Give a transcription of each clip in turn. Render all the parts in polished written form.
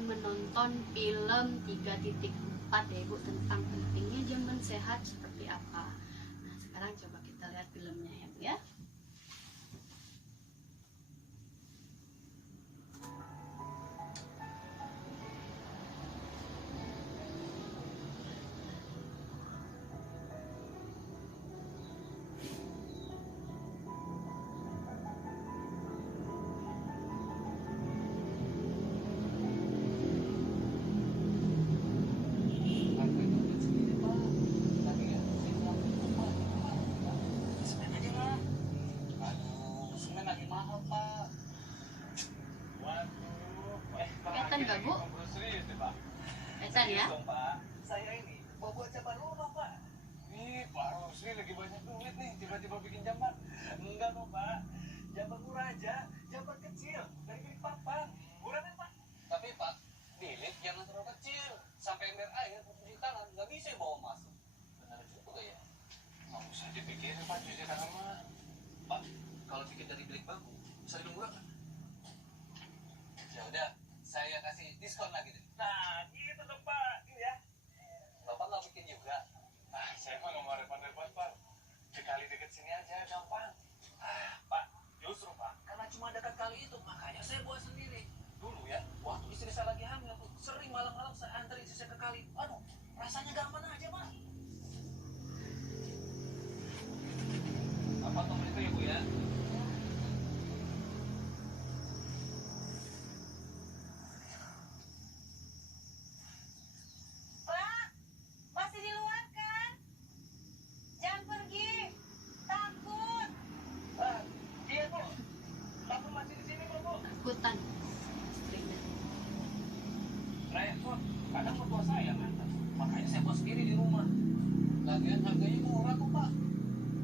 akan menonton film 3.4 ya Ibu, tentang pentingnya jamban sehat seperti apa. Nah, sekarang coba kita lihat filmnya ya Bu ya. Kelihatan nggak Bu? Kelihatan ya? Saya ini mau buat jamban rumah Pak. Nih Pak Rusli lagi banyak duit nih, tiba-tiba bikin jamban. Enggak kok Pak, jamban murah aja, jamban kecil dari bilik papan. Murah kan Pak? Tapi Pak, bilik jangan terlalu kecil, sampai ember air cuci tangan nggak bisa bawa masuk. Benar juga ya? Nggak usah dipikirin Pak, cuci tangan mah. Pak, kalau bikin dari bilik bambu bisa lebih murah kan? Ya udah, saya kasih diskon lagi deh. Nah, gitu dong Pak. Ini ya. Bapak nggak bikin juga? Ah, saya mah nggak mau repot-repot Pak. Sekali deket sini aja, gampang. Ah, Pak, justru Pak, karena cuma dekat kali itu, makanya saya buat sendiri. Dulu ya, waktu istri saya lagi hamil tuh, sering malam-malam saya anterin istri saya ke kali. Aduh, rasanya gampang aja Pak. Apa nomor itu ya Bu ya? Masih di luar kan? Jangan pergi. Takut. Iya Bu. Kamu masih di sini Bu? Takutan istrinya. Repot. Kadang mertua saya nganter. Makanya saya buat sendiri di rumah. Lagian harganya murah kok Pak.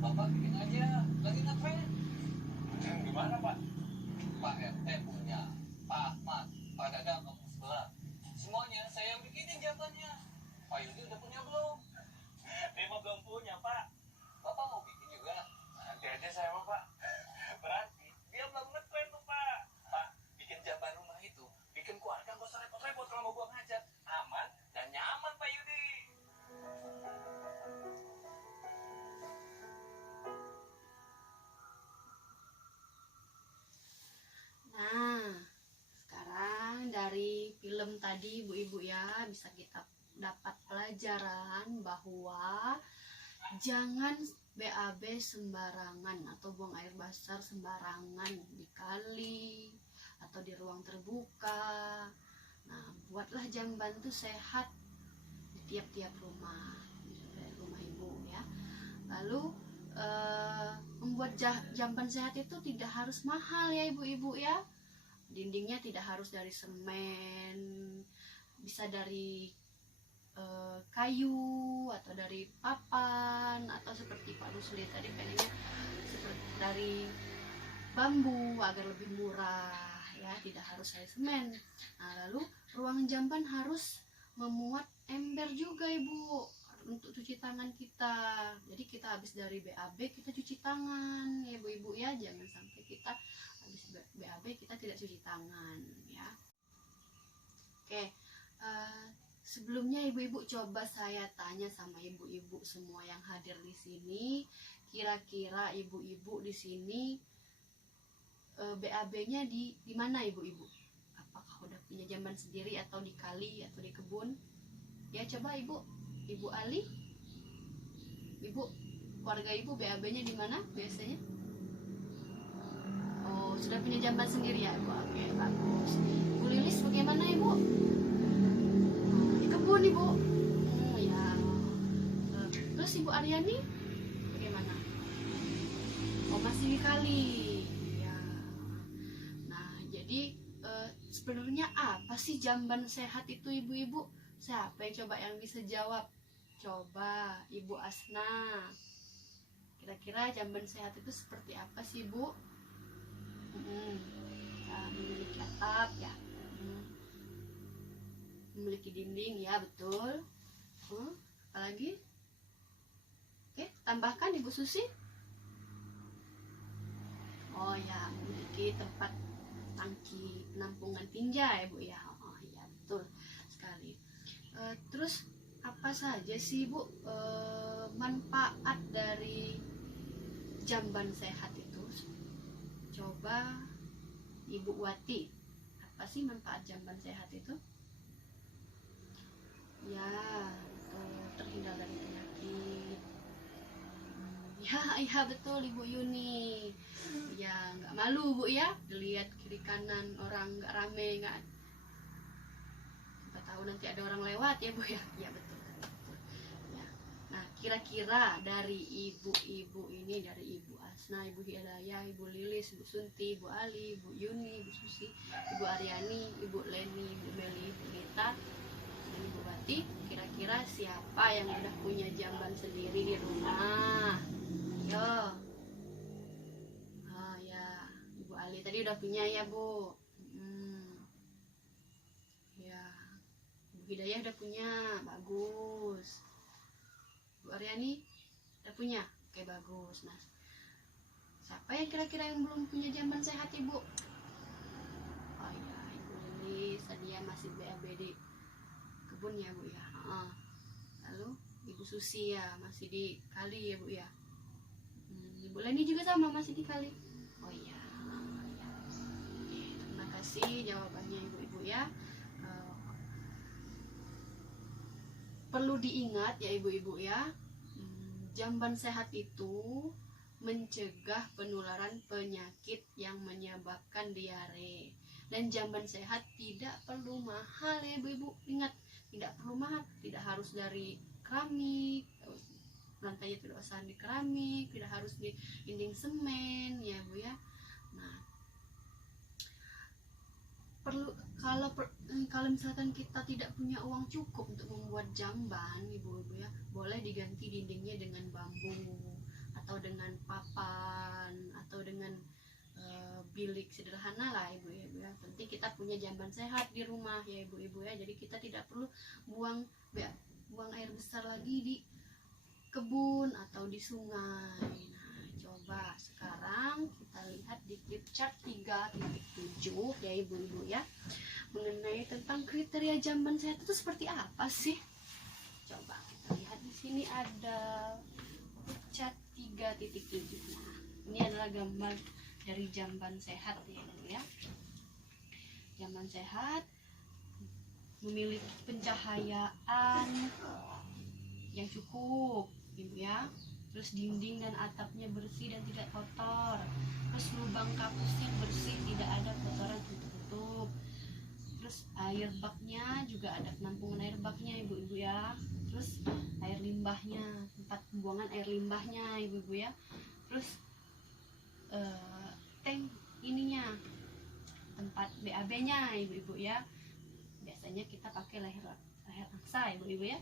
Bapak bikin aja. Lagi ngefans. Gimana Pak? Pak RT punya, Pak Ahmad, Pak Dadang kampung sebelah. Semuanya saya yang bikinin jambannya. Pak Yudi udah punya belum? Dia mah belum punya Pak. Bapak mau bikin juga? Nanti aja saya mau Pak. Berarti dia belum ngetren tuh Pak. Pak, bikin jamban rumah itu bikin keluarga gak usah repot-repot kalau mau buang hajat. Aman dan nyaman Pak Yudi. Nah, sekarang dari film tadi ibu-ibu ya, bisa kita dapat pelajaran bahwa jangan BAB sembarangan atau buang air besar sembarangan di kali atau di ruang terbuka. Nah, buatlah jamban tuh sehat di tiap-tiap rumah, di rumah ibu ya. Lalu membuat jamban sehat itu tidak harus mahal ya ibu-ibu ya. Dindingnya tidak harus dari semen, bisa dari kayu atau dari papan, atau seperti Pak Rusli tadi pengennya seperti dari bambu agar lebih murah ya, tidak harus dari semen. Nah, lalu ruang jamban harus memuat ember juga ibu untuk cuci tangan kita. Jadi kita habis dari BAB kita cuci tangan ya ibu-ibu ya, jangan sampai kita habis BAB kita tidak cuci tangan ya. Oke, sebelumnya ibu-ibu coba saya tanya sama ibu-ibu semua yang hadir di sini, kira-kira ibu-ibu di sini BAB-nya di mana ibu-ibu? Apakah udah punya jamban sendiri atau di kali atau di kebun? Ya coba Ibu Ali, Ibu, keluarga Ibu BAB-nya di mana biasanya? Oh, sudah punya jamban sendiri ya Ibu? Oke, bagus. Bu Lilis bagaimana Ibu? Di kebun Ibu? Oh ya. Terus Ibu Aryani bagaimana? Oh, masih di kali. Ya. Nah, jadi sebenarnya apa sih jamban sehat itu ibu-ibu? Siapa yang coba yang bisa jawab? Coba Ibu Asna. Kira-kira jamban sehat itu seperti apa sih Bu? Memiliki atap ya, memiliki dinding ya, betul. Apalagi? Oke, tambahkan Ibu Susi. Oh ya, memiliki tempat tangki penampungan tinja ya Bu ya. Oh ya, betul sekali. Terus apa saja sih Bu manfaat dari jamban sehat itu? Coba Ibu Wati, apa sih manfaat jamban sehat itu? Ya, terhindar dari penyakit. Ya betul Ibu Yuni. Ya nggak malu Bu ya, dilihat kiri kanan orang nggak rame, nggak tahu nanti ada orang lewat ya Bu ya. Ya betul. Ya. Nah kira-kira dari ibu-ibu ini, dari Ibu Asna, Ibu Hidayah, Ibu Lilis, Ibu Sunti, Ibu Ali, Ibu Yuni, Ibu Susi, Ibu Aryani, Ibu Leni, Ibu Meli, Ibu Nita, dan Ibu Wati, kira-kira siapa yang udah punya jamban sendiri di rumah? Yo. Oh ya, Ibu Ali tadi udah punya ya Bu. Ya, Ibu Hidayah udah punya, bagus. Bu Aryani udah punya, oke bagus. Nah, siapa yang kira-kira yang belum punya jamban sehat Ibu? Oh ya, Ibu Lilis, dia masih BAB di kebun ya Bu ya. Lalu Ibu Susi ya masih di kali ya Bu ya. Ibu Leni juga sama masih di kali. Oh iya. Ya. Terima kasih jawabannya Ibu-ibu ya. Perlu diingat ya Ibu-ibu ya, jamban sehat itu mencegah penularan penyakit yang menyebabkan diare. Dan jamban sehat tidak perlu mahal ya Ibu-ibu. Ingat, tidak perlu mahal, tidak harus dari keramik, lantainya tidak usah di keramik, tidak harus di dinding semen ya Bu ya. Nah, kalau misalkan kita tidak punya uang cukup untuk membuat jamban Ibu-ibu ya, boleh diganti dindingnya dengan bambu atau dengan papan atau dengan bilik sederhana lah Ibu-ibu ya. Penting kita punya jamban sehat di rumah ya Ibu-ibu ya. Jadi kita tidak perlu buang air besar lagi di kebun atau di sungai. Nah, coba sekarang kita lihat di flip chart 3.7 ya Ibu-ibu ya, mengenai tentang kriteria jamban sehat itu seperti apa sih. Coba kita lihat di sini ada flip chart 3.7. Nah, ini adalah gambar dari jamban sehat ya Ibu ya. Jamban sehat memiliki pencahayaan yang cukup Ibu ya. Terus dinding dan atapnya bersih dan tidak kotor. Terus lubang kapusnya bersih, tidak ada kotoran tutup. Terus air baknya juga ada penampungan air baknya Ibu-ibu ya. Terus air limbahnya, tempat pembuangan air limbahnya Ibu-ibu ya. Terus tank ininya, tempat BAB-nya Ibu-ibu ya. Biasanya kita pakai leher angsa Ibu-ibu ya.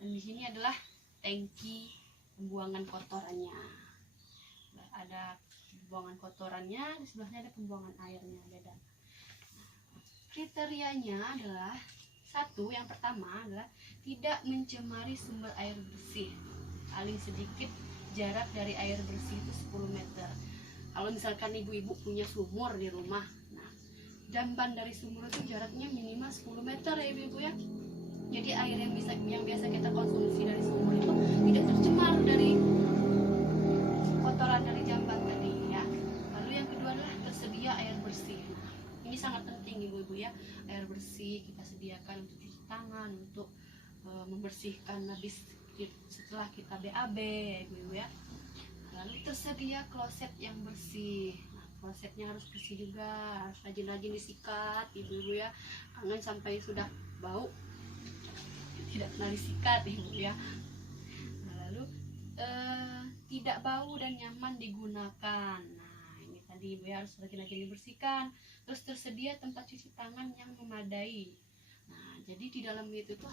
Dan di sini adalah tangki pembuangan kotorannya. Ada pembuangan kotorannya, di sebelahnya ada pembuangan airnya, beda. Kriterianya adalah satu, yang pertama adalah tidak mencemari sumber air bersih. Paling sedikit jarak dari air bersih itu 10 meter. Kalau misalkan ibu-ibu punya sumur di rumah, nah jamban dari sumur itu jaraknya minimal 10 meter ya ibu-ibu ya. Jadi air yang biasa kita konsumsi dari sumur itu tidak tercemar dari kotoran dari jamban tadi ya. Lalu yang kedua adalah tersedia air bersih. Nah, ini sangat penting ibu-ibu ya, air bersih kita sediakan untuk cuci tangan, untuk membersihkan habis setelah kita BAB ya ibu-ibu ya. Lalu tersedia kloset yang bersih. Nah, klosetnya harus bersih juga, harus rajin-rajin disikat ibu-ibu ya. Jangan sampai sudah bau tidak pernah disikat ibu ya. Nah, lalu tidak bau dan nyaman digunakan. Nah, ini tadi ibu ya, harus rajin-rajin dibersihkan. Terus tersedia tempat cuci tangan yang memadai. Nah, jadi di dalam itu tuh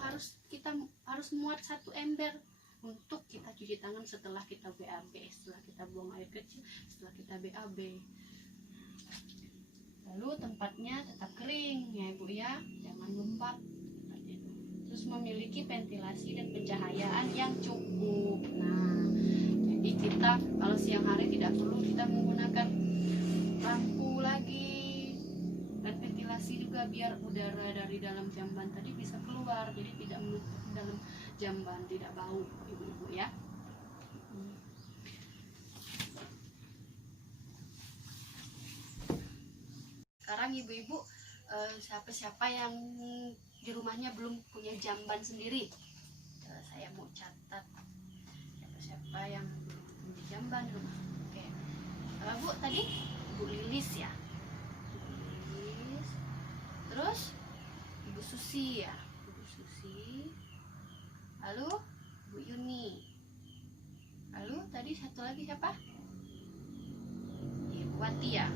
kita harus muat 1 ember untuk kita cuci tangan setelah kita BAB, setelah kita buang air kecil, setelah kita BAB. Lalu tempatnya tetap kering ya ibu ya, jangan lembab. Terus memiliki ventilasi dan pencahayaan yang cukup. Nah, jadi kita kalau siang hari tidak perlu kita menggunakan lampu lagi dan ventilasi ventilasi juga biar udara dari dalam jamban tadi bisa keluar, jadi tidak menutup dalam jamban, tidak bau ibu-ibu ya. Sekarang ibu-ibu, siapa-siapa yang di rumahnya belum punya jamban sendiri, saya mau catat siapa-siapa yang belum punya jamban di rumah. Oke, Bu tadi Bu Lilis ya, Bu Lilis, terus Ibu Susi ya, Ibu Susi, lalu Bu Yuni, lalu tadi satu lagi siapa? Ibu Wati ya.